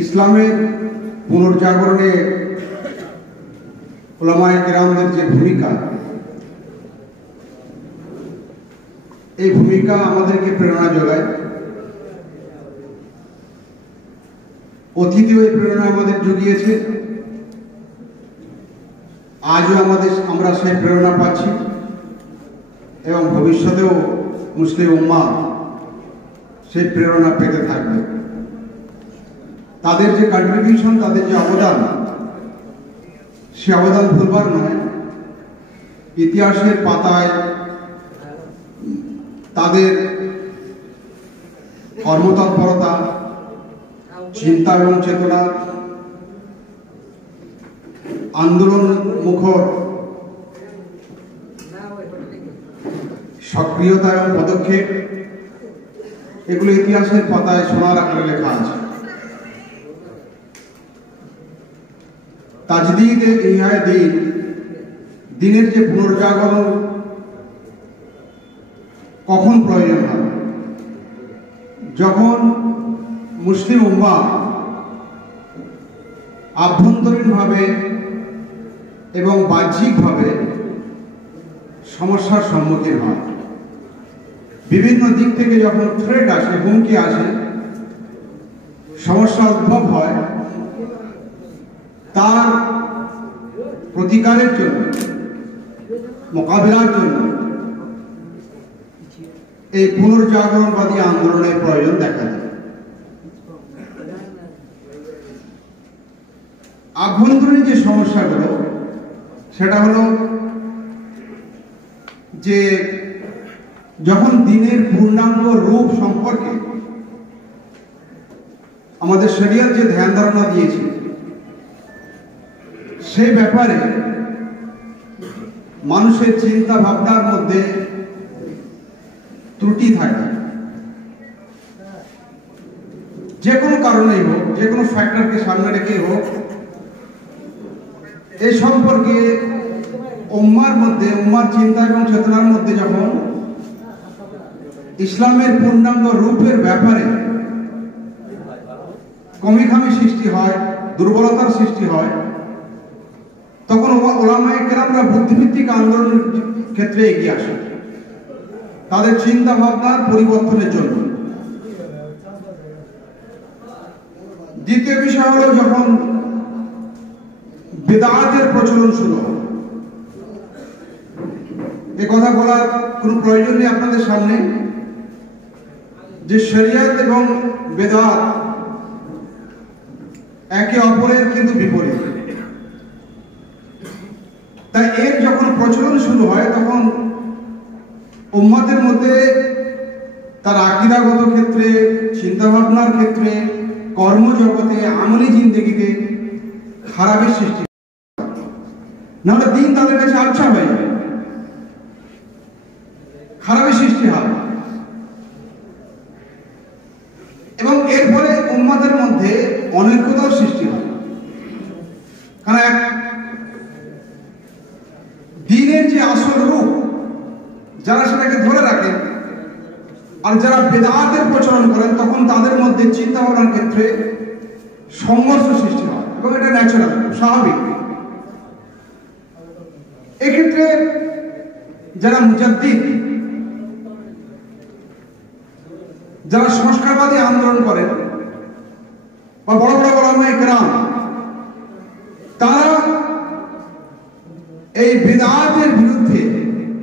ইসলামের পুনর্জাগরণে উলামায়ে কেরামদের যে ভূমিকা, এই ভূমিকা আমাদেরকে প্রেরণা যোগায়। অতীতেও এই প্রেরণা আমাদের জুগিয়েছে, আজও আমরা সেই প্রেরণা পাচ্ছি এবং ভবিষ্যতেও মুসলিম উম্মাহ সেই প্রেরণা পেতে থাকবে। তাদের যে কন্ট্রিবিউশন, তাদের যে অবদান, সে অবদান ভুলবার নয়। ইতিহাসের পাতায় তাদের কর্মতৎপরতা, চিন্তা এবং চেতনা, আন্দোলন মুখর সক্রিয়তা এবং পদক্ষেপ, এগুলো ইতিহাসের পাতায় সোনার আকারে লেখা আছে। তাজদীদ ইহয়া দ্বীন, দিনের যে পুনর্জাগরণ কখন প্রয়োজন হয়? যখন মুসলিম উম্মাহ আভ্যন্তরীণভাবে এবং বাহ্যিকভাবে সমস্যার সম্মুখীন হয়। বিভিন্ন দিক থেকে যখন থ্রেট আসে, হুমকি আসে, সমস্যা উদ্ভব হয়, তার প্রতিকারের জন্য, মোকাবিলার জন্য এই পুনর্জাগরণবাদী আন্দোলনের প্রয়োজন দেখা যায়। আভ্যন্তরীণ যে সমস্যাগুলো, সেটা হলো যে যখন দিনের পূর্ণাঙ্গ রূপ সম্পর্কে আমাদের শরিয়ত যে ধ্যান ধারণা দিয়েছে, সেই ব্যাপারে মানুষের চিন্তা ভাবনার মধ্যে ত্রুটি থাকে। যে কোনো কারণেই হোক, যে কোনো ফ্যাক্টরকে সামনে রেখে হোক, এই সম্পর্কে উম্মার মধ্যে, উম্মার চিন্তা এবং চেতনার মধ্যে যখন ইসলামের পূর্ণাঙ্গ রূপের ব্যাপারে কমিখামি সৃষ্টি হয়, দুর্বলতার সৃষ্টি হয়, তখন উলামায়ে কেরামরা বুদ্ধিভিত্তিক আন্দোলনের ক্ষেত্রে এগিয়ে আসে তাদের চিন্তা ভাবনার পরিবর্তনের জন্য। দ্বিতীয় বিষয় হলো যখন বিদআতের প্রচলন শুরু হয়। এ কথা বলার কোনো প্রয়োজন নেই আপনাদের সামনে যে শরিয়ত এবং বিদআত একে অপরের কিন্তু বিপরীত। তাই এর যখন প্রচলন শুরু হয়, তখন উম্মতের মধ্যে তার আকীদাগত ক্ষেত্রে, চিন্তাভাবনার ক্ষেত্রে, কর্মজগতে, আমলি জিন্দেগিতে খারাপের সৃষ্টি, নাহলে দিন তাদের কাছে আচ্ছা হয়ে যাবে, খারাপের সৃষ্টি হবে। এবং এর ফলে উম্মতের মধ্যে অনৈক্যতার সৃষ্টি হয়। কারণ দিনের যে আসল রূপ, যারা সেটাকে ধরে রাখেন আর যারা বিদআতের প্রচলন করেন, তখন তাদের মধ্যে চিন্তা ভাবনার ক্ষেত্রে সংঘর্ষ সৃষ্টি হয় এবং এটা ন্যাচারাল, স্বাভাবিক। এক্ষেত্রে যারা মুজাদ্দিদ, যারা সংস্কারবাদী আন্দোলন করেন বা বড় বড় উলামায়ে কেরাম, তারা এই বিদআতের বিরুদ্ধে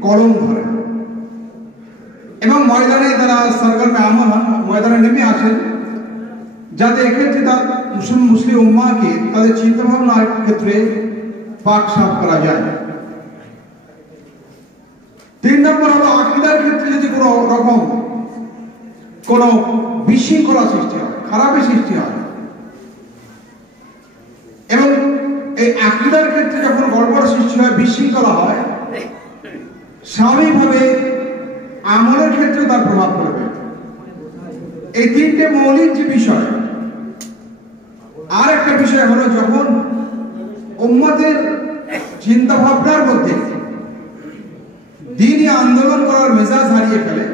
কলম ধরেন এবং ময়দানে তারা সরগরমে আমল হন, ময়দানে নেমে আসেন, যাতে এক্ষেত্রে তার মুসলিম উম্মাহকে তাদের চিন্তাভাবনার ক্ষেত্রে পাক সাফ করা যায়। 3 নম্বর হলো আকীদার ক্ষেত্রে যদি কোনো রকম কোনো বিশৃঙ্খলা সৃষ্টি হয়, খারাপের সৃষ্টি হয়, এবং এই আকীদার ক্ষেত্রে যখন গড়বড় সৃষ্টি হয়, বিশৃঙ্খলা হয়, স্বাভাবিকভাবে আমলের ক্ষেত্রে তার প্রভাব পড়বে। এই 3টে মৌলিক যে বিষয়। আর একটা বিষয় হলো যখন উম্মতের চিন্তা ভাবনার মধ্যে দ্বীনি আন্দোলন করার মেজাজ হারিয়ে ফেলে,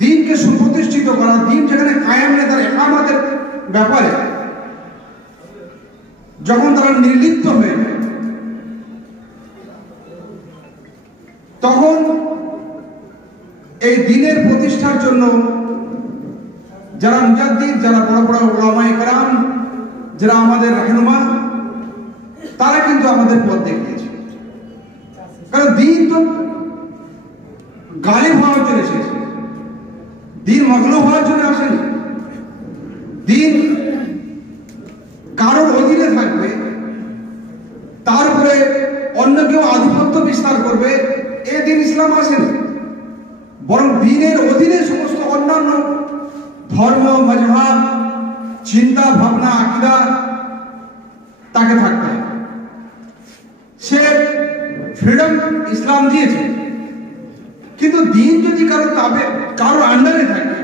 দ্বীনকে সুপ্রতিষ্ঠিত করা, দ্বীন যেখানে কায়েম নেই, তার ইকামতের ব্যাপারে যখন তারা নির্লিপ্ত হয়ে যায়, তখন এই দিনের প্রতিষ্ঠার জন্য যারা মুজাদ্দিদ, যারা বড় বড় উলামায়ে কেরাম, যারা আমাদের রাহনুমা, তারা কিন্তু আমাদের পথ দেখিয়েছে। কারণ দিন তো গালিব হওয়ার জন্য এসেছে, দিন মগলুব হওয়ার জন্য আসেনি। দিন কারোর অধীনে থাকবে, তারপরে অন্য কেউ আধিপত্য বিস্তার করবে, এ দিন ইসলাম আসেনি। বরং দিনের অধীনে সমস্ত অন্যান্য ধর্ম, মজহাব, চিন্তা ভাবনা, আকীদা তাকে থাকতে হবে। সে ফ্রিডম ইসলাম দিয়েছে, কিন্তু দিন যদি কারো আন্ডারে থাকে,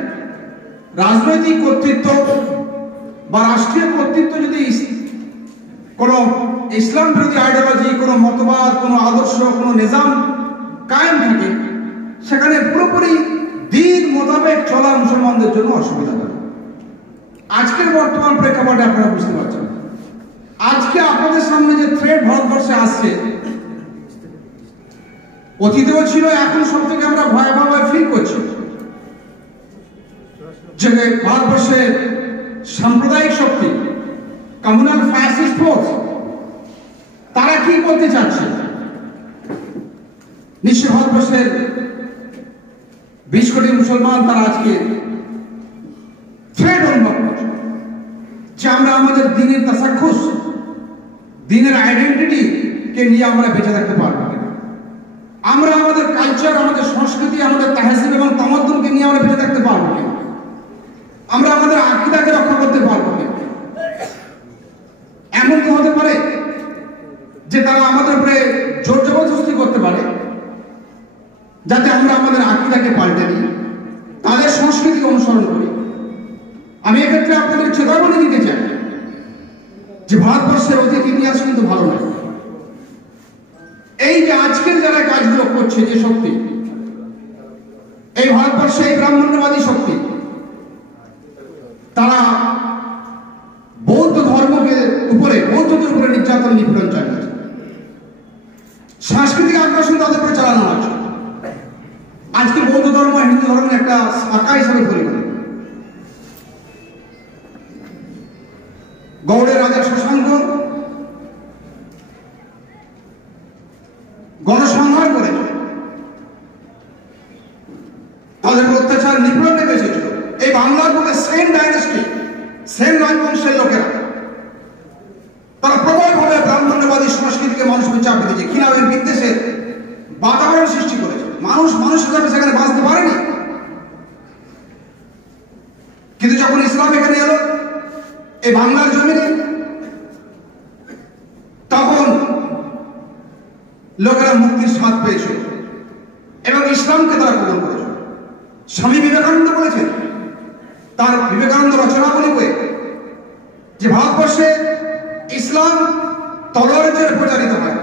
রাজনৈতিক কর্তৃত্ব বা রাষ্ট্রীয় কর্তৃত্ব যদি কোনো ইসলাম বিরোধী আইডিওলজি, কোনো মতবাদ, কোনো আদর্শ, কোনো নিজাম কায়েম থাকে, সেখানে পুরোপুরি দিন মোতাবেক চলা মুসলমানদের জন্য অসুবিধা হবে। আজকের বর্তমান প্রেক্ষাপটে আপনারা বুঝতে পারছেন, আজকে আপনাদের সামনে যে থ্রেট ভারতবর্ষে আসছে, অতীতেও ছিল, এখন সব থেকে আমরা ভয়াবহ ফিল করছি যে ভারতবর্ষের সাম্প্রদায়িক শক্তি, কমিউনাল ফ্যাসিস্ট ফোর্স, তারা কি করতে চাচ্ছে। নিশ্চয় ভারতবর্ষের 20 কোটি মুসলমান তারা আজকে থ্রেট অনুভব করছে যে আমরা আমাদের দিনের তাসাক্ষুস, দিনের আইডেন্টিটি কে নিয়ে আমরা বেঁচে থাকতে পারবো কিনা, আমরা আমাদের কালচার, আমাদের সংস্কৃতি, আমাদের তাহসিব এবং তামাদ্দুনকে নিয়ে আমরা বেঁচে থাকতে পারবো কিনা, আমরা আমাদের আকীদাকে রক্ষা করতে পারবো কিনা। এমন তো হতে পারে যে তারা আমাদের উপরে জোর জবরদস্তি করতে পারে যাতে আমরা আমাদের আকীদাকে পাল্টে দিই, তাদের সংস্কৃতিকে অনুসরণ করি। আমি এক্ষেত্রে আপনাদের চেতাবনী দিতে চাই যে ভারতবর্ষের অতীত ইতিহাস কিন্তু ভালো নয়। এই যে আজকের যারা কাজগুলো করছে, যে শক্তি, এই ভারতবর্ষে এই ব্রাহ্মণ্যবাদী শক্তি, তারা বৌদ্ধ ধর্মকে উপরে, বৌদ্ধদের উপরে নির্যাতন, নিপীড়ন চালিয়েছে। সাংস্কৃতিক আগ্রাসন তাদের উপরে চালানো হচ্ছে। আজকে বৌদ্ধ ধর্ম হিন্দু ধর্মের একটা শাখা হিসাবে পরিগণিত। গৌড়ের রাজা শশাঙ্ক গণসংহার করেছে, তাদের অত্যাচার, নিপীড়ন নেমে এসেছিল। এই বাংলার বুকে সেম ডাইনাস্টি, সেম রাজবংশের লোকেরা তারা প্রবলভাবে ব্রাহ্মণ্যবাদী সংস্কৃতিকে মানুষকে চাপিয়ে দিয়েছে, খিলাফের বিদ্বেষের বাতাবরণ সৃষ্টি করেছে। মানুষ হিসাবে সেখানে বাঁচতে পারেনি। কিন্তু যখন ইসলাম এখানে এলো এই বাংলার জমিনে, তখন লোকেরা মুক্তির স্বাদ পেয়েছিল এবং ইসলামকে তারা গ্রহণ করেছিল। স্বামী বিবেকানন্দ বলেছেন তার বিবেকানন্দ রচনাবলী বইয়ে যে ভারতবর্ষে ইসলাম তলোয়ারের জোরে প্রচারিত হয়।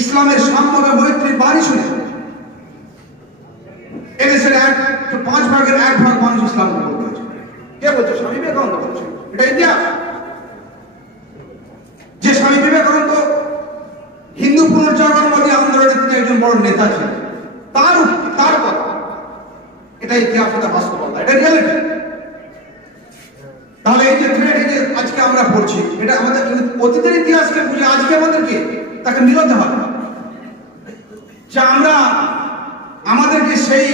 ইসলামের সাম্য এবং মৈত্রীর বাণী শুনে এদেশের 5 ভাগের 1 ভাগ মানুষ ইসলাম গ্রহণ করেছে। কে বলছে? স্বামী বিবেকানন্দ বলছে। এটা ইতিহাস। যে স্বামী বিবেকানন্দ হিন্দু পুনর্জাগরণবাদী আন্দোলনের তিনি একজন বড় নেতা ছিলেন, তার কথা, এটা ইতিহাস, এটা বাস্তবতা, এটা রিয়ালিটি। তাহলে এই যে থ্রেড, এই যে আজকে আমরা পড়ছি, এটা আমাদের অতীতের ইতিহাসকে বুঝে আজকে আমাদেরকে তাকে মিলাতে হবে যে আমরা আমাদেরকে সেই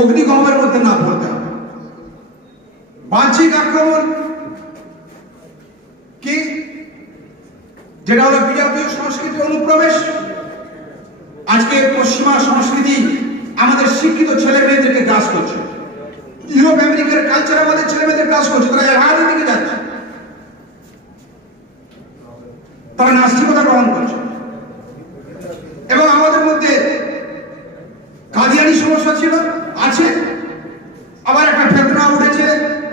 অগ্নিগহ্বরের মধ্যে না পড়তে হবে। বাহ্যিক আক্রমণ কি, যেটা হলো বিজাতীয় সংস্কৃতি অনুপ্রবেশ। আজকে পশ্চিমা সংস্কৃতি আমাদের শিক্ষিত ছেলে মেয়েদেরকে গ্রাস করছে, ইউরোপ আমেরিকার কালচার আমাদের ছেলে মেয়েদের গ্রাস করছে, তারা এর দিকে যাচ্ছে, তারা নাস্তিকতা গ্রহণ করছে। এবং আমাদের মধ্যে কাদিয়ানি সমস্যা ছিল, আছে, আবার একটা ফেতনা উঠেছে,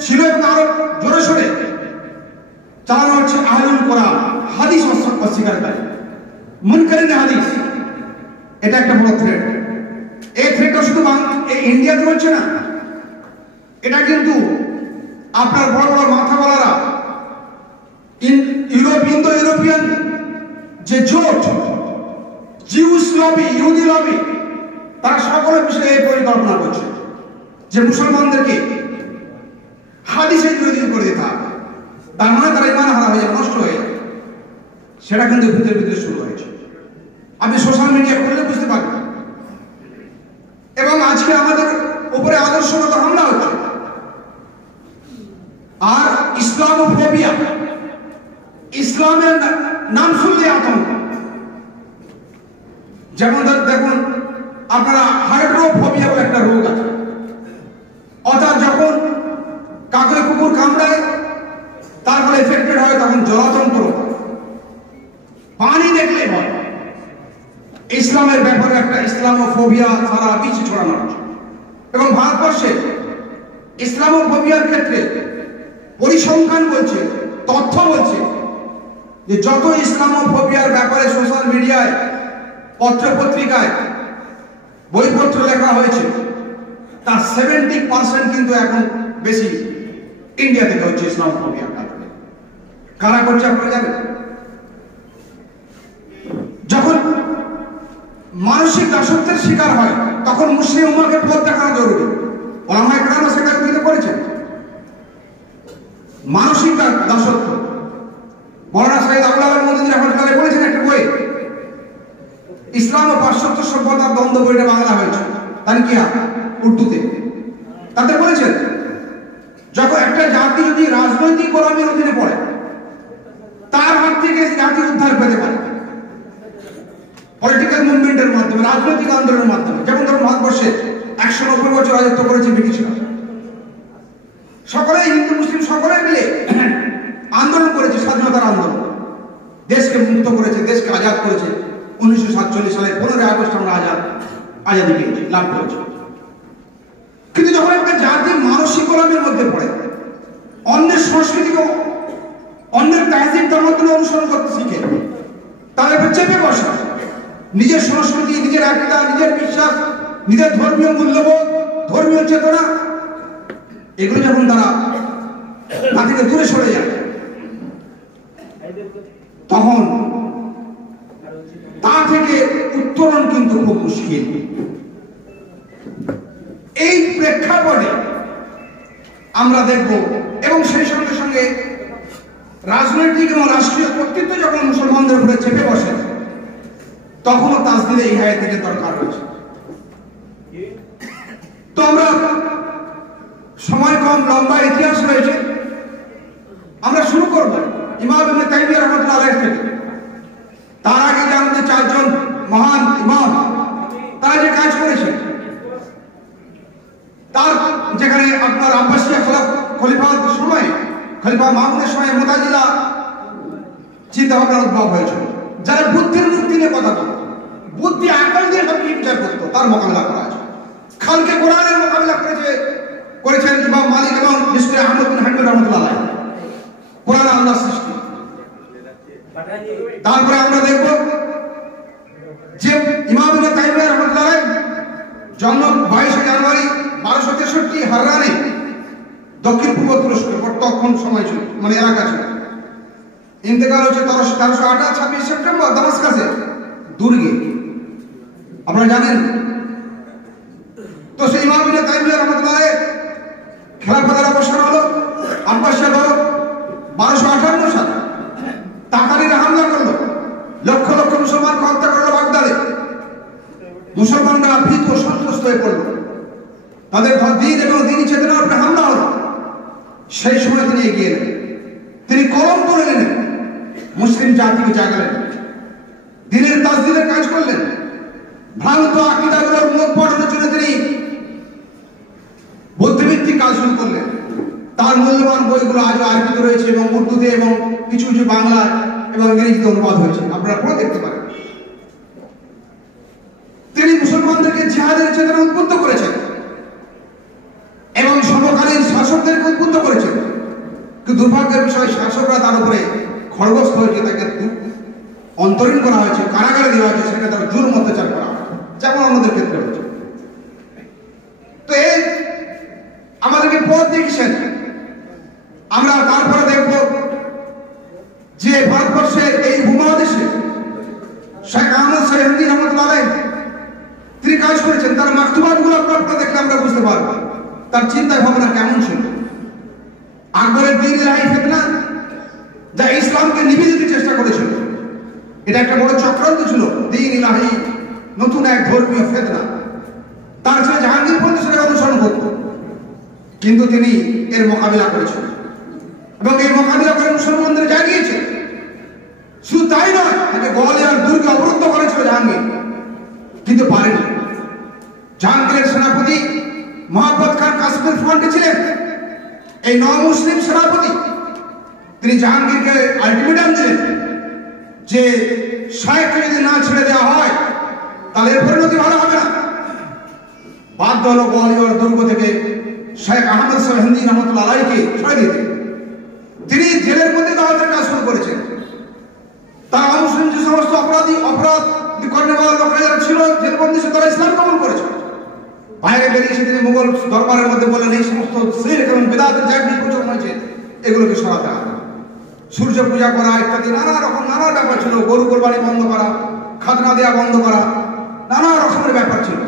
ছিল এবং আরো জোরে সোরে চালানো হচ্ছে আহলুল কোরআন, হাদিস অস্বীকারী, মুনকারিন হাদিস। এটা একটা বড় থ্রেট। এই থ্রেটটা শুধু ইন্ডিয়াতে হচ্ছে না, এটা কিন্তু আপনার বড় বড় মাথাওয়ালারা যে মুসলমানদেরকে হাদিসে বিরোধী করে দিতে হবে, তার মানে তারা ইমান হারা হয়ে যাবে, নষ্ট হয়ে যাবে, সেটা কিন্তু ভিতরে ভিতরে শুরু হয়েছে। আপনি সোশ্যাল মিডিয়া খুললে বুঝতে পারবেন। এবং আজকে আমাদের উপরে আদর্শগত হামলা হচ্ছে। আর ইসলামোফোবিয়া, ইসলামের নাম শুনলে আতঙ্ক। যেমন দেখুন আপনারা হাইড্রোফোবিয়া বলে একটা রোগ আছে, অর্থাৎ যখন কাকড়ে কুকুর কামড়ায় তার ফলে এফেক্টেড হয়, তখন জলাতঙ্ক রোগ, পানি দেখলে হয়। ইসলামের ব্যাপারে একটা ইসলামোফোবিয়া সারা বিশ্বে ছড়ানো হচ্ছে। এবং ভারতবর্ষে ইসলামোফোবিয়ার ক্ষেত্রে পরিসংখ্যান বলছে, তথ্য বলছে যে যত ইসলামোফোবিয়ার ব্যাপারে সোশ্যাল মিডিয়ায়, পত্র পত্রিকায়, বইপত্র লেখা হয়েছে, তার 70% কিন্তু এখন বেশি ইন্ডিয়া থেকে হচ্ছে ইসলামোফোবিয়ার কারণে। কারা করছে আপনারা জানেন? যখন মানসিক দাসত্বের শিকার হয় তখন মুসলিম উম্মাহকে পথ দেখানো জরুরি। ওলামায়ে কেরাম সেটা কিন্তু করেছেন। মানসিক দাসত্ব মওলানা সাইয়্যিদ আবুল আলা মওদুদী রাহমাতুল্লাহ বলেছেন একটা বই, ইসলাম ও পাশ্চাত্য সভ্যতার দ্বন্দ্ব, বইটা বাংলা হয়েছে, তানকিয়া উর্দুতে। তাতে বলেছেন যখন একটা জাতি যদি রাজনৈতিক গোলামির অধীনে পড়ে, তার হাত থেকে জাতি উদ্ধার পেতে পারে পলিটিক্যাল মুভমেন্টের মাধ্যমে, রাজনৈতিক আন্দোলনের মাধ্যমে। যেমন ধরুন ভারতবর্ষে 190 বছর রাজত্ব করেছে ব্রিটিশরা, সকলেই হিন্দু মুসলিম সকলে মিলে আন্দোলন করেছে, স্বাধীনতার আন্দোলন, দেশকে মুক্ত করেছে, দেশকে আজাদ করেছে। 1947 সালে 15 আগস্ট আমরা আজাদি পেয়েছি, লাভ করেছি। কিন্তু যখন একটা জাতি মানসিক গোলামির মধ্যে পড়ে, অন্যের সংস্কৃতিকে, অন্যের তাহজিব তামাদ্দুন অনুসরণ করতে শিখে, তাদের চেপে বসা, নিজের সংস্কৃতি, নিজের আকীদা, নিজের বিশ্বাস, নিজের ধর্মীয় মূল্যবোধ, ধর্মীয় চেতনা, এগুলো যখন তারা তা থেকে দূরে সরে যায়, তখন তা থেকে উত্তরণ কিন্তু খুব মুশকিল। এই প্রেক্ষাপটে আমরা দেখব, এবং সেই সঙ্গে সঙ্গে রাজনৈতিক এবং রাষ্ট্রীয় কর্তৃত্ব যখন মুসলমানদের উপরে চেপে বসে, তখনও তাজদিদে ইহায়াতের দরকার রয়েছে। তো আমরা, সময় কম, লম্বা ইতিহাস রয়েছে, আমরা শুরু করব ইমাম ইবনে তাইমিয়া রাহমাতুল্লাহ আলাইহি থেকে। তার আগে যে আমাদের 4 জন মহান ইমাম, তারা যে কাজ করেছেন, তার যেখানে আপনার আব্বাসিয়া খলিফার সময়, খলিফা মামুনের সময় মুতাজিলা চিন্তা ভাবনার উদ্ভব হয়েছিল, যারা বুদ্ধির মুক্তি নিয়ে কথা বলত, বুদ্ধি আকল দিয়ে সবকে বিচার করত, তার মোকাবিলা করা আছে। খালকে কোরআনের মোকাবিলা করেছেন ইমাম মালিক এবং মিসরি আহমদ বিন হাম্বল রাহমাতুল্লাহ আলাইহি। কোরআন আল্লাহর সৃষ্টি। তারপরে আমরা দেখব যে ইমাম ইবনে তাইমিয়া রাহমাতুল্লাহ আলাইহি জন্ম 22 জানুয়ারি 1263 হাররানে, দক্ষিণ পূর্ব তুরস্কে, তখন সময় ছিল, মানে এলাকা ছিল। ইন্তেকাল হচ্ছে 1308 26 সেপ্টেম্বর দামাস্কাসে দুর্গে, আপনারা জানেন। তো সেই ইমাম ইবনে তাইমিয়া রাহমাতুল্লাহ আলাইহি খেলাফতের অবসান হলো আব্বাসিয়া দল 1258 সালে। তাতারিরা হামলা করলো, লক্ষ লক্ষ মুসলমানকে হত্যা করলো বাগদাদে। মুসলমানরা ভীত ও সন্ত্রস্ত হয়ে পড়ল, তাদের দিন এবং দিনই চেতনার উপরে হামলা হলো। সেই সময় তিনি এগিয়ে এলেন, তিনি কলম তুলে নিলেন, মুসলিম জাতিকে জাগালেন, দিনের তাজদিদের কাজ করলেন। ভ্রান্ত আকীদাগুলোর মূলোৎপাটনের জন্য তিনি বুদ্ধিভিত্তিক কাজ শুরু করলেন। তার মূল্যবান বইগুলো আজও আরবিতে রয়েছে এবং উর্দুতে এবং কিছু কিছু বাংলা এবং ইংরেজিতে অনুবাদ হয়েছে, আপনারা পড়ে দেখতে পারেন। তিনি মুসলমানদেরকে জিহাদের চেতনা উদ্বুদ্ধ করেছেন এবং সমকালীন শাসকদেরকে উদ্বুদ্ধ করেছেন। কিন্তু দুর্ভাগ্যের বিষয়, শাসকরা তার উপরে খড়গস্ত হয়েছে, তাকে অন্তরীণ করা হয়েছে, কারাগারে দেওয়া হয়েছে, সেটা তার জুলুম অত্যাচার করা হয়েছে, যেমন অন্যদের ক্ষেত্রে হয়েছে। তো এই আমাদেরকে পথ দেখিয়েছেন। আমরা তারপরে দেখব যে ভারতবর্ষের এই উপমহাদেশে শেখ আহমদ শহীদ রহমতুল্লাহ আলাইহি তিনি কাজ করেছেন। তার মাকতুবাতগুলো আপনারা দেখলে আমরা বুঝতে পারবো। তার চিন্তা ভাবনা কেমন ছিল। আকবরের দ্বীন ইলাহি ফিতনা, যা ইসলামকে নিভে দিতে চেষ্টা করেছিল, এটা একটা বড় চক্রান্ত ছিল। দ্বীন ইলাহি, নতুন এক ধর্মীয় ফিতনা, তার ছেলে জাহাঙ্গীর পর্যন্ত সেটা অনুসরণ করত, কিন্তু তিনি এর মোকাবিলা করেছেন এবং এই মোকাবিলা করে মুসলমানদের জাগিয়েছে। শুধু তাই নয়, তাকে গোয়ালিয়র দুর্গে অবরুদ্ধ করেছিল জাহাঙ্গীর, কিন্তু পারেনি। জাহাঙ্গীরের সেনাপতি মোহাম্মদ খান কাশ্মীর ফ্রন্টে ছিলেন, এই মুসলিম সেনাপতি। তিনি জাহাঙ্গীরকে আলটিমেটাম দিলেন যে শাহেখকে যদি না ছেড়ে দেওয়া হয় তাহলে এর পরিণতি ভালো হবে না। বাধ্য হলো গোয়ালিয়র দুর্গ থেকে শেখ আহমদ সরহিন্দি রহমতুল্লাহ আলাইকে সরাই দিতে। তিনি জেলের মধ্যে দাওয়াতের কাজ শুরু করেছেন। তারা অমুসলিম যে সমস্ত অপরাধ কর্নেওয়ালা লোকেরা যারা ছিল জেলবন্দি, তারা ইসলাম কবুল করেছে। বাইরে বেরিয়ে তিনি মুঘল দরবারের মধ্যে বললেন, এই সমস্ত শিরক এবং বিদআতের যা প্রচলন হয়েছে এগুলোকে সরাতে হবে। সূর্য পূজা করা ইত্যাদি নানা রকম নানা ব্যাপার ছিল, গরু কোরবানি বন্ধ করা, খাজনা দেওয়া বন্ধ করা, নানা রকমের ব্যাপার ছিল।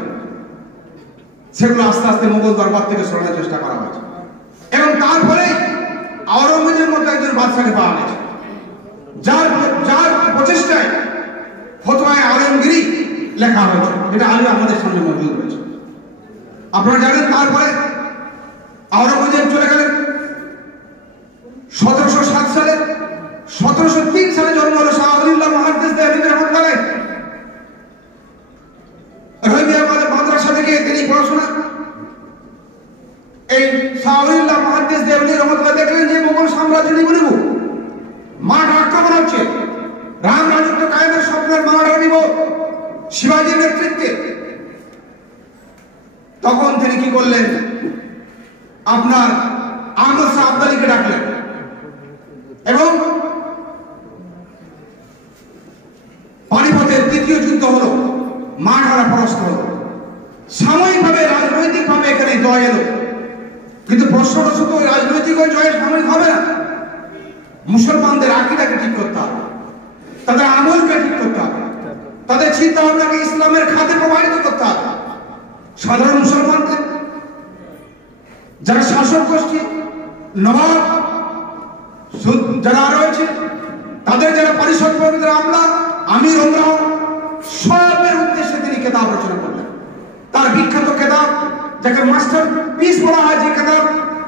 সেগুলো আস্তে আস্তে মুঘল দরবার থেকে সরানোর চেষ্টা করা হয়েছে এবং তারপরে আওরঙ্গজেবের মতো একজন বাদশাকে পাওয়া গেছে, যার প্রচেষ্টায় ফতোয়ায়ে আলমগীরি লেখা হয়েছে, এটা আজও আমাদের সামনে মজুদ রয়েছে। আপনারা জানেন তারপরে আওরঙ্গজেব চলে গেলেন 1707 সালে। 1703 সালে জন্ম হলো শাহ ওলিউল্লাহ মুহাদ্দিস দেহলভী রহমাতুল্লাহ আলাইহ। রহিমিয়া মাদ্রাসা থেকে তিনি পড়াশোনা, এই শাহ ওলিউল্লাহ মুহাদ্দিস দেহলভী রহমাতুল্লাহ দেখলেন যে মুঘল সাম্রাজ্য নিবনিব, মাঠ আক্রমণ হচ্ছে, রাম রাজত্ব কায়েমের স্বপ্নের মাঠ নিব শিবাজীর নেতৃত্বে। তখন তিনি কি করলেন, আপনার আহমদ শাহ আবদালীকে ডাকলেন এবং পানিপথের দ্বিতীয় যুদ্ধ হলো, মারহারা পরাস্ত হলো। সাময়িকভাবে রাজনৈতিকভাবে এখানে জয় এলো, কিন্তু প্রশ্নটা শুধু রাজনৈতিক জয়ের সাময়িক হবে না। মুসলমানদের আকীদাকে ঠিক করতে হবে, তাদের আমলকে ঠিক করতে হবে, তাদের চিন্তা ভাবনাকে ইসলামের খাতে প্রবাহিত করতে হবে। সাধারণ মুসলমানদের যারা শাসক গোষ্ঠী, নবাব যারা রয়েছে, তাদের যারা পরিষদ প্রভৃতির আমলা, আমির ওমরাহ, সবের উদ্দেশ্যে তিনি কেতাব রচনা করলেন। তার বিখ্যাত কেতাব, যাকে মাস্টার পিস বলা হয়, যে কেতাব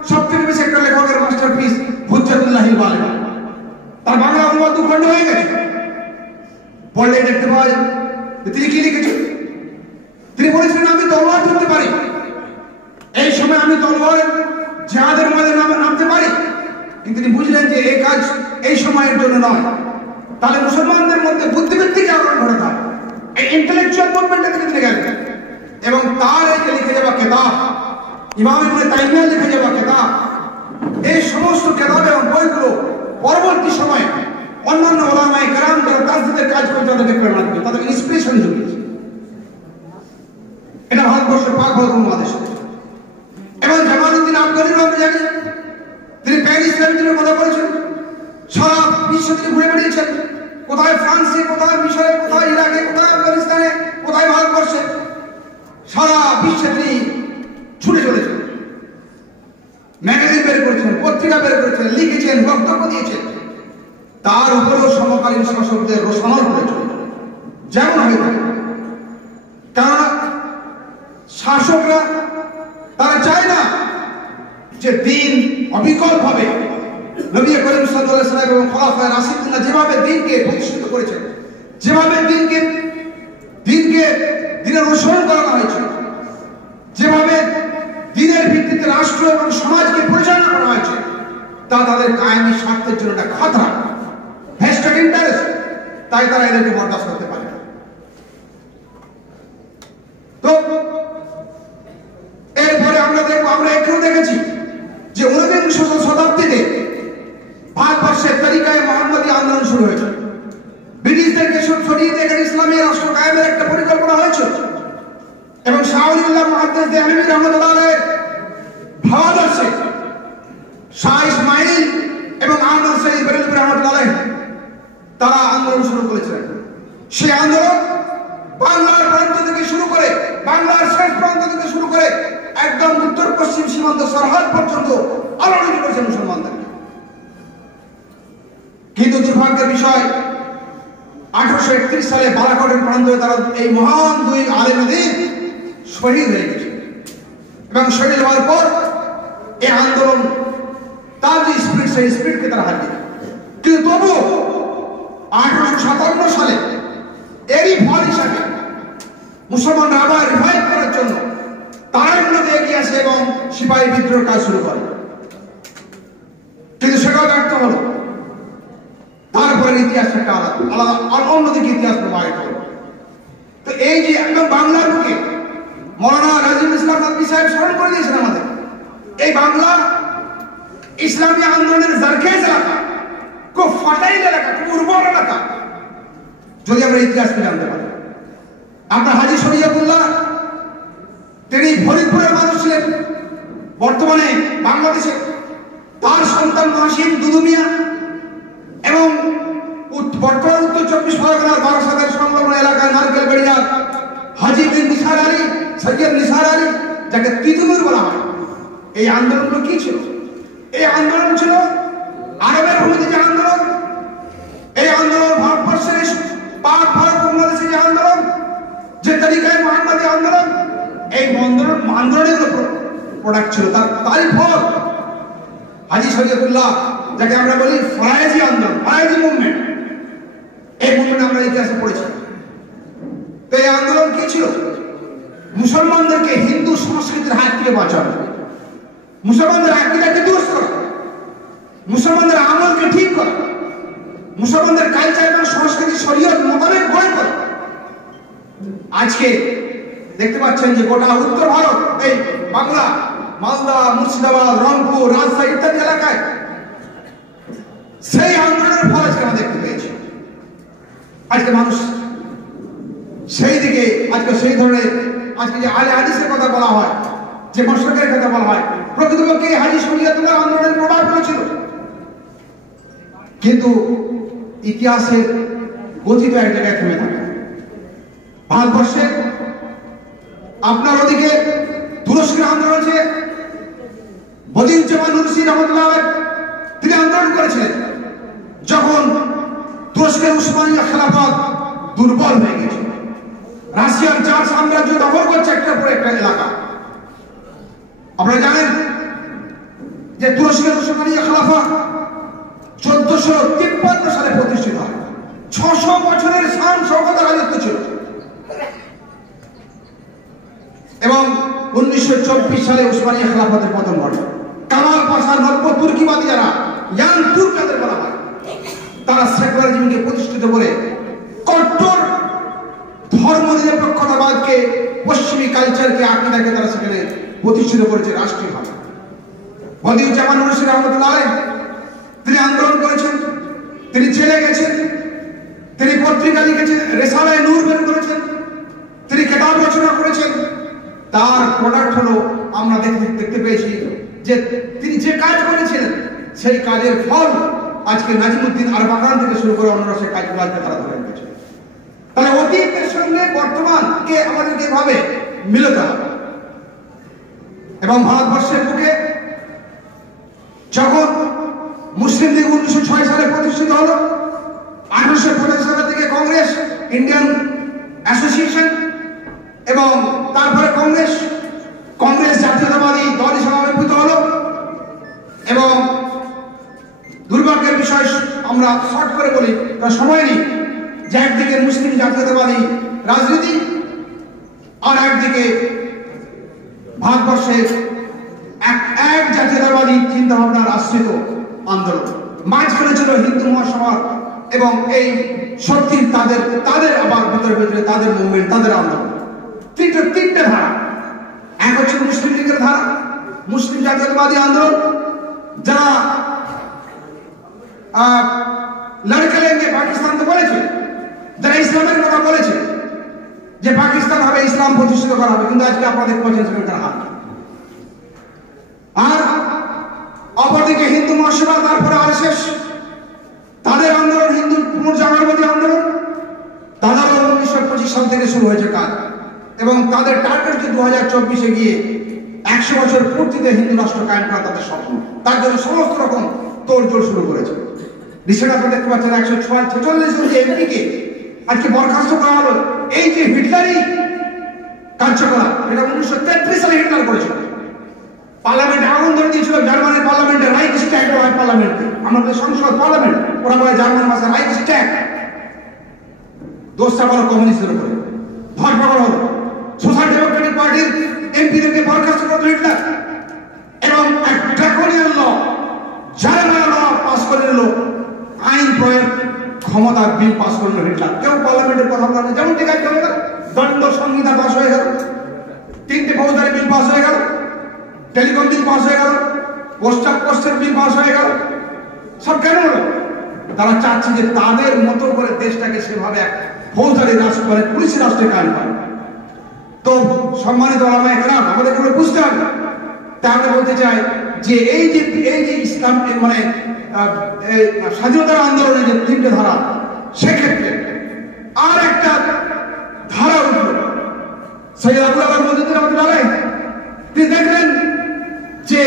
সবথেকে বেশি একটা লেখকের মাস্টার পিস, হুজ্জাতুল্লাহিল বালিগ। তার বাংলা অনুবাদ 2 খণ্ড হয়ে গেছে, পড়লে দেখতে পাওয়া যায় তিনি কি লিখেছেন। তিনি বলেছিলেন, আমি তলোয়ার ধরতে পারি, এই সময় আমি তলোয়ার জিহাদের মধ্যে নামতে পারি, কিন্তু তিনি বুঝলেন যে এই কাজ এই সময়ের জন্য নয়। তাহলে মুসলমানদের মধ্যে বুদ্ধিবৃত্তিক জাগরণ ঘটাতে হবে, এই ইন্টেলেকচুয়াল মুভমেন্টে তিনি গেলেন এবং তার এই যে লিখে যাওয়া কেতাব, ইমাম ইবনে তাইমিয়া লিখে যাওয়া কেতাব, এই সমস্ত কেতাব এবং বইগুলো পরবর্তী সময়ে অন্যান্য ওলামায়ে কেরাম যারা তাজদীদের কাজ করে তাদেরকে প্রেরণা দিবে, তাদের ইন্সপিরেশন জুগিয়েছে। এটা ভারতবর্ষের পাক উপমহাদেশে। এবং জামালউদ্দিন আফগানির আমরা জানি, তিনি প্যারিস ইসলামের কথা বলেছেন, সারা বিশ্ব তিনি ঘুরে বেড়িয়েছেন, কোথায় ফ্রান্সে, কোথায় মিশরে, কোথায় ইরাকে, কোথায় আফগানিস্তানে, কোথায় ভারতবর্ষে, সারা বিশ্বে তিনি ছুটে চলেছেন। ম্যাগাজিন বের করেছেন, পত্রিকা বের করেছেন, লিখেছেন, বক্তব্য দিয়েছেন। তার উপরেও সমকালীন শাসকদের রোশনাল করেছেন, যেমন হয়ে থাকে। কেননা শাসকরা তারা চায় না যে দিন অবিকল ভাবে নবী করিম সাল্লাল্লাহু আলাইহি ওয়াসাল্লাম এবং খোলাফায়ে রাশিদুন যেভাবে দিনকে প্রতিষ্ঠিত করেছেন, যেভাবে দিনের অনুসরণ করানো হয়েছে, যেভাবে দিনের ভিত্তিতে রাষ্ট্র এবং সমাজকে পরিচালনা করা হয়েছে, তা তাদের কায়েমি স্বার্থের জন্য একটা খতরা, ভেস্টেড ইন্টারেস্ট। তাই তারা এদেরকে বরদাস্ত করতে পারে না। তো এরপরে আমরা এখানেও দেখেছি যে 19বিংশ শতাব্দীতে ভারতবর্ষের তরিকায় মোহাম্মদী আন্দোলন শুরু হয়েছে। ব্রিটিশদেরকে সরিয়ে দিয়ে এখানে ইসলামী রাষ্ট্র কায়েমের একটা পরিকল্পনা হয়েছিল এবং শাহ ওলিউল্লাহ মুহাদ্দিস দেহলভী রহমাতুল্লাহ আলাইহির ভাবাদর্শে শাহ ইসমাইল এবং আহমদ শরীফ বেরেলভী রহমাতুল্লাহ আলাইহ তারা আন্দোলন শুরু করেছিলেন। সেই আন্দোলন বাংলার প্রান্ত থেকে শুরু করে, বাংলার শেষ প্রান্ত থেকে শুরু করে একদম উত্তর পশ্চিম সীমান্ত সরহদ পর্যন্ত আলোড়িত করেছে মুসলমানদের। কিন্তু দুর্ভাগ্যের বিষয় 1831 সালে বালাকোটের প্রান্তরে তারা এই মহান দুই আলেম দ্বীপ শহীদ হয়ে গেছে এবং শহীদ হওয়ার পর এই আন্দোলন তার যে স্পিরিট সেই স্পিরিটকে তারা হারিয়ে। কিন্তু তবু 1857 সালে এরই ফল হিসাবে মুসলমানরা আবার রিভাইভ করার জন্য তারাই মূলত এগিয়ে আসে এবং সিপাহী বিদ্রোহের কাজ শুরু করে, কিন্তু সেটাও ব্যর্থ হলো। তারপরে ইতিহাস একটা আলাদা আর অন্যদিকে ইতিহাস প্রবাহিত হলো। তো এই যে একদম বাংলার বুকে মৌলানা রাজিউল ইসলাম নদভী সাহেব স্মরণ করে দিয়েছেন আমাদের, এই বাংলা ইসলামী আন্দোলনের জারখেজ এলাকা, খুব ফার্টাইল এলাকা, খুব উর্বর এলাকা, যদি আমরা ইতিহাসকে জানতে পারি। আপনার হাজী শরীয়তুল্লাহ তিনি ফরিদপুরের মানুষ ছিলেন, বর্তমানে বাংলাদেশে। তার সন্তান মহাসিন দুদু মিয়া এবং বর্তমান উত্তর 24 পরগনার বারাসাতের সংলগ্ন এলাকায় নারকেল বেড়িয়ার হাজী বিন নিসার আলী, সৈয়দ নিসার আলী, যাকে তিতুমির বলা হয়। এই আন্দোলনগুলো কি ছিল? এই আন্দোলন ছিল আরবের ভূমিতে যে আন্দোলন, এই আন্দোলন ভারতবর্ষের পাক ভারত বাংলাদেশে যে আন্দোলন, যে তরিকায় মোহাম্মদী আন্দোলন, এই আন্দোলনের প্রোডাক্ট ছিল, তারই ফল হাজী শরীয়তুল্লাহ, যাকে আমরা বলি ফরায়েজি আন্দোলন, ফরায়েজি মুভমেন্ট। এই মুভমেন্ট আমরা ইতিহাসে পড়েছি। তো এই আন্দোলন কি ছিল? মুসলমানদেরকে হিন্দু সংস্কৃতির হাত থেকে বাঁচানো, মুসলমানদের আকীদাকে দুরুস্ত করা, মুসলমানদের আমলকে ঠিক করা, মুসলমানদের কালচার এবং সংস্কৃতি শরীয়ত মোতাবেক গড়ে তোলা। আজকে দেখতে পাচ্ছেন যে গোটা উত্তর ভারত, এই বাংলা, মালদা, মুর্শিদাবাদ, রংপুর, রাজশাহী ইত্যাদি এলাকায় সেই আন্দোলনের ফল আজকে আমরা দেখতে পেয়েছি। আজকে মানুষ সেই দিকে, আজকে সেই ধরনের, আজকে যে আলে হাদিসের কথা বলা হয়, যে মশরকের কথা বলা হয়, প্রকৃতপক্ষে হাজী শরীয়তুল্লাহ আন্দোলনের প্রভাব পড়েছিল। কিন্তু ইতিহাসের গতি তো এক জায়গায় থেমে থাকে। ভারতবর্ষে আপনার ওদিকে তুরস্কের আন্দোলন আছে, বদিউজ্জামান নুরসি রহমাতুল্লাহ তিনি আন্দোলন করেছিলেন যখন তুরস্কের উসমানীয় খেলাফত দুর্বল হয়ে গেছে, রাশিয়ার চার সাম্রাজ্য দখল করছে একটার পর একটা এলাকা। আপনারা জানেন যে তুরস্কের উসমানীয় খেলাফত 1453 সালে প্রতিষ্ঠিত হয়। 600 বছরের শান শওকত রাজত্ব ছিল এবং 1924 সালে উসমানীয় খেলাফতের পতন ঘটে। কামাল পাশা, নব্য তুর্কিবাদী যারা, ইয়াং তুর্ক যাদের বলা হয়, তারা সেকুলারিজমকে প্রতিষ্ঠিত করে কট্টর ধর্মনিরপেক্ষতাবাদকে, পশ্চিমী কালচারকে, আকীদাকে তারা সেখানে প্রতিষ্ঠিত করেছে রাষ্ট্রীয়ভাবে। বদিউজ্জামান নুরসি রহমাতুল্লাহ আলাইহি তিনি আন্দোলন করেছেন, তিনি জেলে গেছেন, তিনি পত্রিকা লিখেছেন, রেসালায়ে নূর বের করেছেন, তিনি কিতাব রচনা করেছেন। তার প্রোডাক্ট হলো আমরা দেখতে পেয়েছি যে তিনি যে কাজ করেছিলেন সেই কাজের ফল আজকে নাজিমুদ্দিন আরবাকান থেকে শুরু করে অন্যরা সেই কাজগুলোকে তারা ধরে রেখেছে। তাহলে অতীতের সঙ্গে বর্তমানকে আমাদেরকে এভাবে মিলাতে হবে। এবং ভারতবর্ষের বুকে যখন মুসলিম লীগ 1906 সালে প্রতিষ্ঠিত হলো, 1850 সাল থেকে কংগ্রেস, ইন্ডিয়ান অ্যাসোসিয়েশন, এবং তারপরে কংগ্রেস জাতীয়তাবাদী দল হিসেবে আবির্ভূত হলো। এবং দুর্ভাগ্যের বিষয়, আমরা শর্ট করে বলি, তার সময় নেই, যে একদিকে মুসলিম জাতীয়তাবাদী রাজনীতি আর একদিকে ভারতবর্ষের এক জাতীয়তাবাদী চিন্তা ভাবনার আশ্রিত আন্দোলন, মাঝখানে ছিল হিন্দু মহাসভা এবং এই শক্তির তাদের আবার ভিতরে তাদের মুভমেন্ট, তাদের আন্দোলন। তিনটে ধারা। এক হচ্ছে মুসলিম লীগের ধারা, মুসলিম জাতীয়তাবাদী আন্দোলন, যারা লড়কে লেগে পাকিস্তানকে বলেছে, যারা ইসলামের কথা বলেছে যে পাকিস্তান হবে, ইসলাম প্রতিষ্ঠিত করা হবে, কিন্তু আজকে আপনারা দেখতে পাচ্ছেন সেখানকার হাত। আর অপরদিকে হিন্দু মহাসভা, তারপরে আরএসএস, তাদের আন্দোলন, হিন্দু পুনর্জাগরণবাদী আন্দোলন, তাদেরও 1925 সাল থেকে শুরু হয়েছে কাজ। এবং তাদের টার্গেট হচ্ছে 2024-এ গিয়ে 100 বছর পূর্তিতে হিন্দু রাষ্ট্র কায়েম করা তাদের স্বপ্ন। তার জন্য সমস্ত রকম তোড়জোড় শুরু করেছে। রিসেন্ট আপনারা দেখতে পাচ্ছেন 146 জন এমপিকে আজকে বরখাস্ত করা হলো। এই যে হিটলারই কার্যকলাপ, এটা 1933 সালে হিটলার করেছিল। পার্লামেন্টে আগুন ধরে দিয়েছিল, জার্মানির পার্লামেন্টে রাইখস্ট্যাগ বলা হয় পার্লামেন্টে, আমাদের সংসদ পার্লামেন্ট, ওরা বলে জার্মান ভাষায় রাইখস্ট্যাগ। দোষটা বড় কমিউনিস্টের উপরে ধরপকড় হলো। সোশ্যাল ডেমোক্রেটিক পার্টির এমপিদেরকে বরখাস্ত করলো হিটলার এবং এক ড্রাকোনিয়ান ল, জার্মান ল পাস করে নিল, আইন প্রয়োগ ক্ষমতার বিল পাস করে নিল হিটলার। কেউ পার্লামেন্টের কথা বলেন, যেমন ঠিক আছে হয়ে গেল, দণ্ড সংহিতা পাস হয়ে গেল, 3টে ফৌজদারি বিল পাস হয়ে গেল, টেলিকম বিল পাস হয়ে গেল, পোস্টের বিল পাস হয়ে গেল। সব কেন হলো? তারা চাচ্ছে যে তাদের মতো করে দেশটাকে সেভাবে এক ফৌজদারি রাষ্ট্র করে পুলিশ রাষ্ট্রে কায়েম করে। তো সম্মানিত ওলামায়ে কেরাম, আমাদের এগুলো বুঝতে হবে। তাহলে বলতে চাই যে এই যে ইসলাম মানে স্বাধীনতার আন্দোলনের যে 3টে ধারা, সেক্ষেত্রে আর একটা ধারা উঠল। সৈয়দ আবুল আবার মজুদ্দিন রহমতুল্লাহ তিনি দেখলেন যে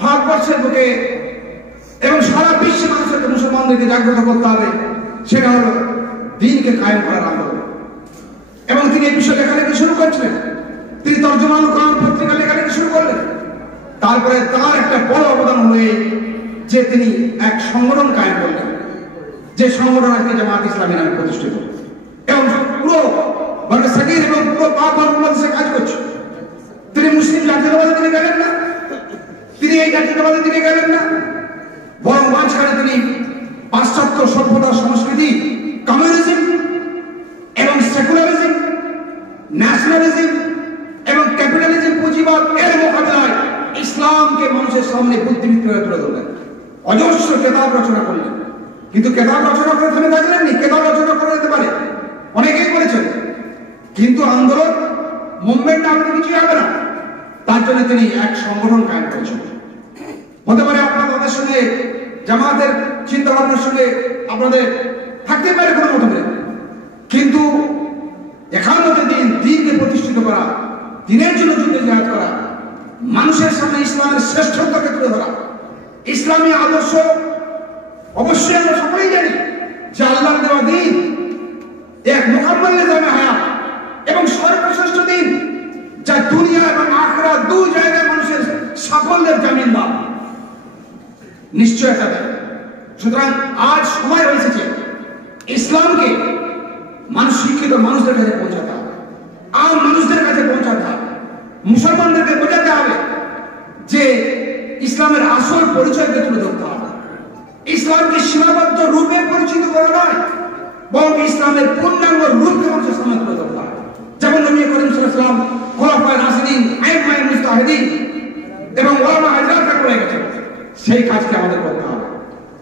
ভারতবর্ষের বুকে এবং সারা বিশ্বের মানুষকে, মুসলমানদেরকে জাগ্রত করতে হবে, সেটা হলো দ্বীনকে কায়েম করার আন্দোলন। এবং তিনি এই বিষয়ে লেখালেখি শুরু করছিলেন। তিনি তর্জমান কোরআন পত্রিকা লেখালেখি শুরু করলেন। তারপরে তার একটা বড় অবদান হয়ে যে তিনি এক সংগঠন কায়েম করলেন, যে সংগঠন আজকে জামাত ইসলামী নামে প্রতিষ্ঠিত এবং পুরো বাংলাদেশ এবং পুরো পাক বাংলাদেশে কাজ করছে। তিনি মুসলিম জাতীয়তাবাদের দিকে গেলেন না, তিনি এই জাতীয়তাবাদের দিকে গেলেন না, বরং মাঝখানে তিনি পাশ্চাত্য সভ্যতা, সংস্কৃতি, কমিউনিজম এবং সেকুলারিজম, ন্যাশনালিজম এবং ক্যাপিটালিজম, পুঁজিবাদ এর মোকাবিলায় ইসলামকে মানুষের সামনে বুদ্ধিবৃত্ত করে তুলে ধরলেন। অজস্র কেতাব রচনা করলেন। কিন্তু কেতাব রচনা করে থেমে থাকলেননি, কেতাব রচনা করে যেতে পারে, অনেকেই করেছেন, কিন্তু আন্দোলন মুভমেন্ট আপনি কিছুই হবে না। তার জন্য তিনি এক সংগঠন কায়েম করেছেন। হতে পারে আপনাদের সঙ্গে জামাতের চিন্তা ভাবনার সঙ্গে আপনাদের থাকতে পারে কোনো মতভেদ, কিন্তু একান্নতে দিনকে প্রতিষ্ঠিত করা, দিনের জন্য যুদ্ধে জিহাদ করা, মানুষের সামনে ইসলামের শ্রেষ্ঠত্বকে তুলে ধরা, ইসলামী আদর্শ অবশ্যই আমরা সকলেই জানি যে আল্লাহর দেওয়া দিন এক মুকাম্মাল নিজামে হায়াত এবং সর্বশ্রেষ্ঠ দিন, যা দুনিয়া এবং আখিরাত দুই জায়গায় মানুষের সাফল্যের জামিনদার নিশ্চয়তা দেয়। সুতরাং আজ সময় হয়েছে ইসলামকে শিক্ষিত মানুষদের কাছে পৌঁছাতে হবে, আম মানুষদের কাছে পৌঁছাতে হবে, মুসলমানদেরকে বোঝাতে হবে যে ইসলামের আসল পরিচয়কে তুলে ধরতে হবে। ইসলামকে সীমাবদ্ধ রূপে পরিচিত করা নয়, বরং ইসলামের পূর্ণাঙ্গ রূপকে মানুষের সামনে তুলে ধরতে হবে। যেমন নবী করিম সাল্লাল্লাহু আলাইহি ওয়াসাল্লাম খোলাফায়ে রাশিদিন, আইম্মায়ে মুজতাহিদিন এবং ওলামা হাজরাতরা করে গেছেন, সেই কাজকে আমাদের করতে হবে।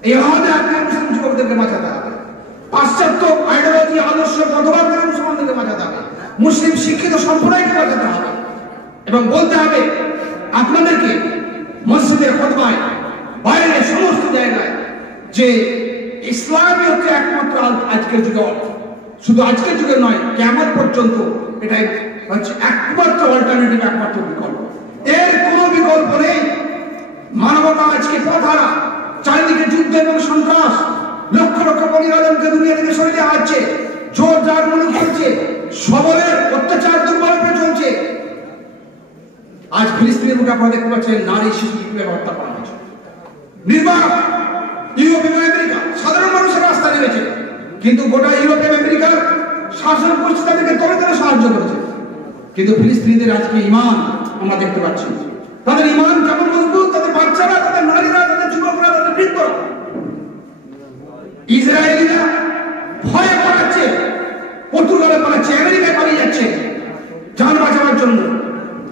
এই আমাদের আত্মীয় মুসলিম যুবকদেরকে বাঁচাতে হবে, পাশ্চাত্য আইডিওলজি আদর্শ মতবাদ থেকে মুসলমানদেরকে বাঁচাতে হবে, মুসলিম শিক্ষিত সম্প্রদায়কে বাঁচাতে হবে এবং বলতে হবে আপনাদেরকে মসজিদে খুতবায়, বাইরে সমস্ত জায়গায় যে ইসলামই হচ্ছে একমাত্র আজকের যুগে, শুধু আজকের যুগে নয়, কিয়ামত পর্যন্ত এটাই হচ্ছে একমাত্র অল্টারনেটিভ, একমাত্র বিকল্প। এর কোনো বিকল্প নেই। মানবতা আজকে পথহারা, চারিদিকে যুদ্ধ এবং সন্ত্রাস, লক্ষ লক্ষ বনি আদমকে দুনিয়া থেকে সরে দেওয়া হচ্ছে, জোর জার মনে চলছে, সবলের অত্যাচার দুর্বলতা চলছে। আজ ফিলিস্তিনের বুকে আপনারা দেখতে পাচ্ছেন নারী শিশুকে হত্যা করা হয়েছে নির্বাক। ইউরোপ এবং আমেরিকা সাধারণ মানুষের রাস্তা নেমেছে, কিন্তু গোটা ইউরোপ এবং আমেরিকার শাসন গোষ্ঠী তাদেরকে তলে তলে সাহায্য করেছে। কিন্তু ফিলিস্তিনিদের আজকে ঈমান আমরা দেখতে পাচ্ছি, তাদের ঈমান কেমন মজবুত, তাদের বাচ্চারা, তাদের নারীরা, তাদের যুবকরা, তাদের বৃদ্ধরা। ইসরায়েলিরা ভয়ে পালাচ্ছে, পর্তুগালে পালাচ্ছে, আমেরিকায় পালিয়ে যাচ্ছে জান বাঁচাবার জন্য।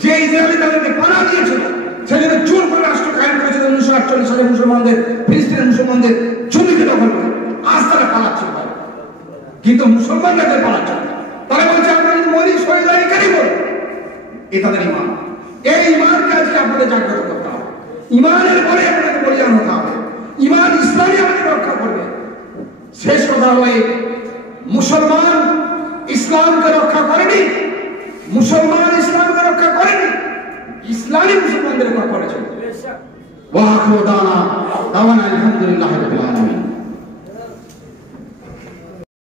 যে ইসরায়েলি তাদেরকে পানা দিয়েছিল, সেজন্য জোর করে রাষ্ট্র কায়েম করেছিল 1948 সালে মুসলমানদের, ফিলিস্তিনের মুসলমানদের জমিকে দখল করে। আজ তারা পালাচ্ছে, কিন্তু মুসলমানরা তাদের পালাচ্ছে। তারা বলছে আমরা যদি মরি শরীর এখানেই বল। এ তাদের ঈমান। এই ঈমানকে আজকে আপনাদের জাগ্রত করতে হবে। ঈমানের পরে আপনাদের বলিয়ান হতে হবে। ঈমান ইসলামই আমাদের রক্ষা করবে। শেষ কথা হলে মুসলমান ইসলামকে রক্ষা করেনি, মুসলমান ইসলামকে রক্ষা করেনি, ওয়া আখিরু দাওয়ানা আলহামদুলিল্লাহি রাব্বিল আলামিন।